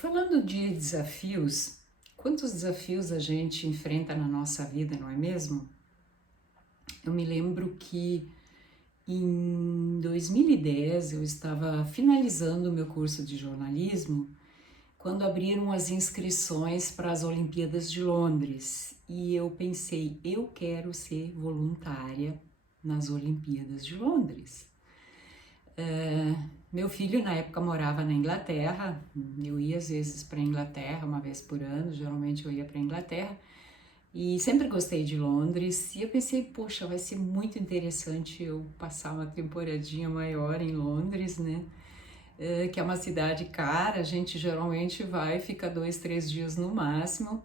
Falando de desafios, quantos desafios a gente enfrenta na nossa vida, não é mesmo? Eu me lembro que em 2010 eu estava finalizando o meu curso de jornalismo quando abriram as inscrições para as Olimpíadas de Londres e eu pensei, eu quero ser voluntária nas Olimpíadas de Londres. Meu filho na época morava na Inglaterra, eu ia às vezes para a Inglaterra, uma vez por ano, geralmente eu ia para a Inglaterra, e sempre gostei de Londres, e eu pensei, poxa, vai ser muito interessante eu passar uma temporadinha maior em Londres, né? Que é uma cidade cara, a gente geralmente vai, fica 2, 3 dias no máximo,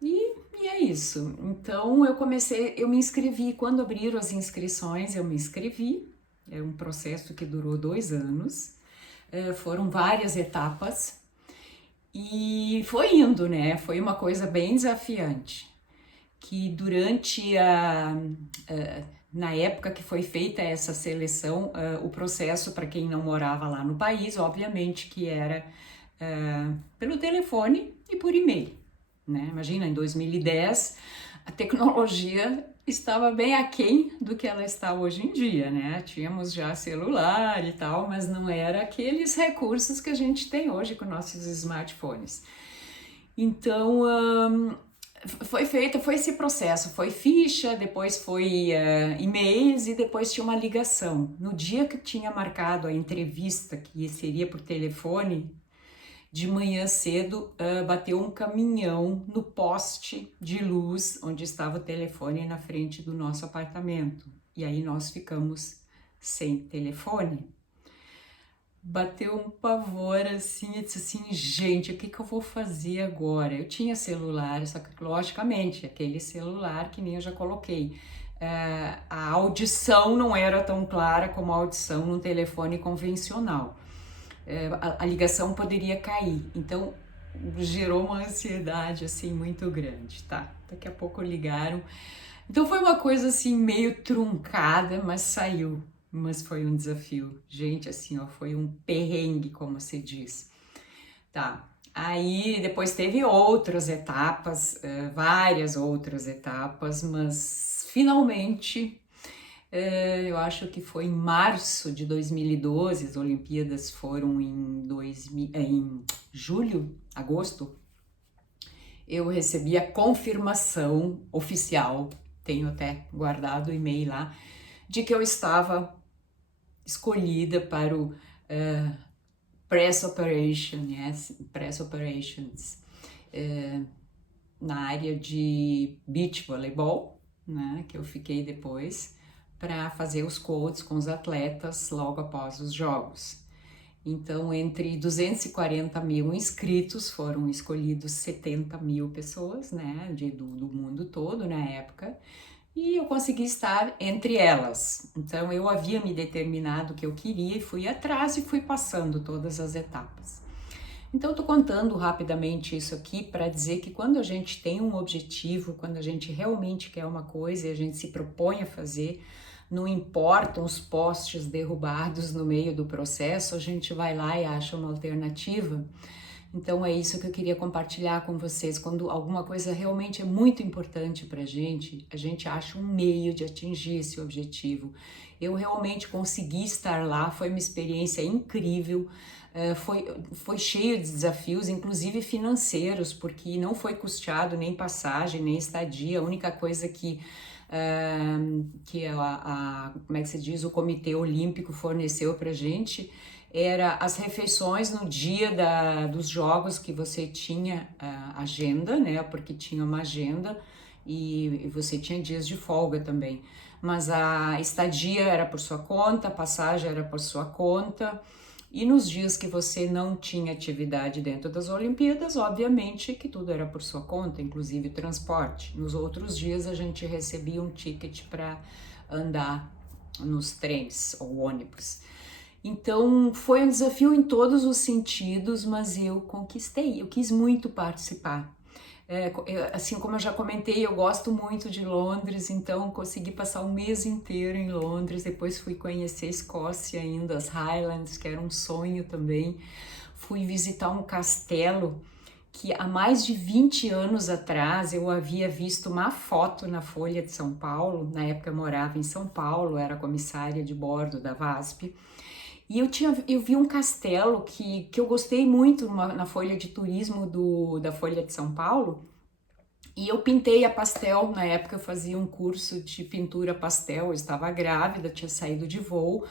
e é isso. Então eu me inscrevi, quando abriram as inscrições eu me inscrevi, é um processo que durou 2 anos, foram várias etapas, e foi indo, né? Foi uma coisa bem desafiante. Que na época que foi feita essa seleção, o processo para quem não morava lá no país, obviamente que era pelo telefone e por e-mail, né? Imagina, em 2010 a tecnologia estava bem aquém do que ela está hoje em dia, né? Tínhamos já celular e tal, mas não era aqueles recursos que a gente tem hoje com nossos smartphones. Então, foi esse processo, foi ficha, depois foi e-mails e depois tinha uma ligação. No dia que eu tinha marcado a entrevista, que seria por telefone, de manhã cedo bateu um caminhão no poste de luz onde estava o telefone na frente do nosso apartamento. E aí nós ficamos sem telefone. Bateu um pavor assim, eu disse assim, gente, o que que eu vou fazer agora? Eu tinha celular, só que logicamente, aquele celular que nem eu já coloquei. A audição não era tão clara como a audição num telefone convencional. A ligação poderia cair, então gerou uma ansiedade assim muito grande, tá? Daqui a pouco ligaram. Então foi uma coisa assim meio truncada, mas saiu. Mas foi um desafio. Gente, assim, ó, foi um perrengue, como se diz. Tá. Aí depois teve outras etapas, várias outras etapas, mas finalmente eu acho que foi em março de 2012, as Olimpíadas foram em julho, agosto, eu recebi a confirmação oficial, tenho até guardado o e-mail lá, de que eu estava escolhida para o Press Operation, yes, Press Operations, na área de beach voleibol, né, que eu fiquei depois, para fazer os coaches com os atletas logo após os jogos. Então, entre 240 mil inscritos, foram escolhidos 70 mil pessoas, né, do mundo todo na época, e eu consegui estar entre elas. Então, eu havia me determinado o que eu queria e fui atrás e fui passando todas as etapas. Então, estou contando rapidamente isso aqui para dizer que quando a gente tem um objetivo, quando a gente realmente quer uma coisa e a gente se propõe a fazer, não importam os postes derrubados no meio do processo, a gente vai lá e acha uma alternativa. Então é isso que eu queria compartilhar com vocês. Quando alguma coisa realmente é muito importante para a gente acha um meio de atingir esse objetivo. Eu realmente consegui estar lá, foi uma experiência incrível. Foi cheio de desafios, inclusive financeiros, porque não foi custeado nem passagem, nem estadia. A única coisa que como é que se diz, o Comitê Olímpico forneceu para gente era as refeições no dia dos jogos que você tinha agenda, né? Porque tinha uma agenda e você tinha dias de folga também. Mas a estadia era por sua conta, a passagem era por sua conta. E nos dias que você não tinha atividade dentro das Olimpíadas, obviamente que tudo era por sua conta, inclusive transporte. Nos outros dias a gente recebia um ticket para andar nos trens ou ônibus. Então foi um desafio em todos os sentidos, mas eu conquistei, eu quis muito participar. Assim como eu já comentei, eu gosto muito de Londres, então consegui passar um mês inteiro em Londres, depois fui conhecer a Escócia ainda, as Highlands, que era um sonho também. fui visitar um castelo que há mais de 20 anos atrás eu havia visto uma foto na Folha de São Paulo. Na época eu morava em São Paulo, era comissária de bordo da VASP, e eu vi um castelo que eu gostei muito na folha de turismo da Folha de São Paulo, e eu pintei a pastel. Na época eu fazia um curso de pintura pastel, eu estava grávida, tinha saído de voo,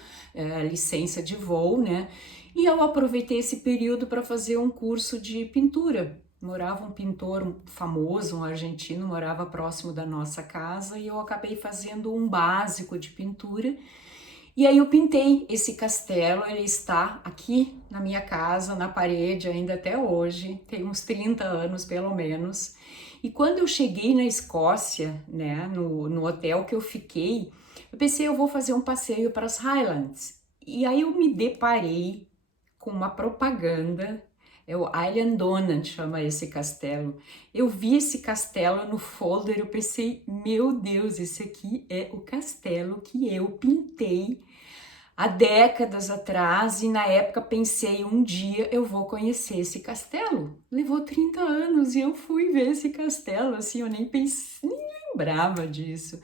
licença de voo, né? E eu aproveitei esse período para fazer um curso de pintura. Morava um pintor famoso, um argentino, morava próximo da nossa casa, e eu acabei fazendo um básico de pintura. E aí eu pintei esse castelo, ele está aqui na minha casa, na parede ainda até hoje, tem uns 30 anos pelo menos. E quando eu cheguei na Escócia, né, no hotel que eu fiquei, eu pensei, eu vou fazer um passeio para as Highlands. E aí eu me deparei com uma propaganda, é o Island Donut, chama esse castelo. Eu vi esse castelo no folder, eu pensei, meu Deus, esse aqui é o castelo que eu pintei há décadas atrás, e na época pensei, um dia eu vou conhecer esse castelo. Levou 30 anos e eu fui ver esse castelo, assim, eu nem pensei, nem lembrava disso.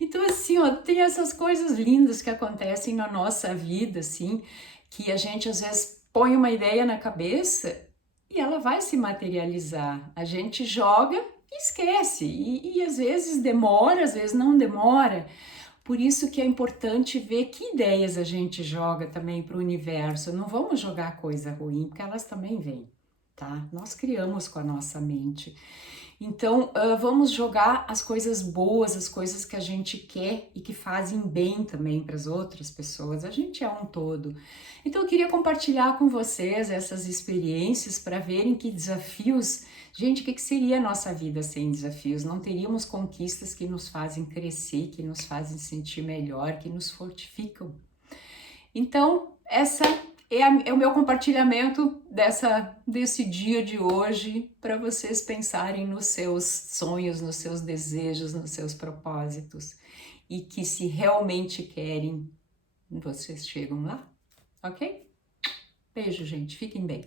Então, assim, ó, tem essas coisas lindas que acontecem na nossa vida, assim, que a gente às vezes põe uma ideia na cabeça e ela vai se materializar. A gente joga e esquece, e às vezes demora, às vezes não demora. Por isso que é importante ver que ideias a gente joga também para o universo. Não vamos jogar coisa ruim, porque elas também vêm, tá? Nós criamos com a nossa mente. Então, vamos jogar as coisas boas, as coisas que a gente quer e que fazem bem também para as outras pessoas. A gente é um todo. Então, eu queria compartilhar com vocês essas experiências para verem que desafios. Gente, o que seria a nossa vida sem desafios? Não teríamos conquistas que nos fazem crescer, que nos fazem sentir melhor, que nos fortificam. Então, essa é o meu compartilhamento desse dia de hoje, para vocês pensarem nos seus sonhos, nos seus desejos, nos seus propósitos, e que se realmente querem, vocês chegam lá, ok? Beijo, gente, fiquem bem.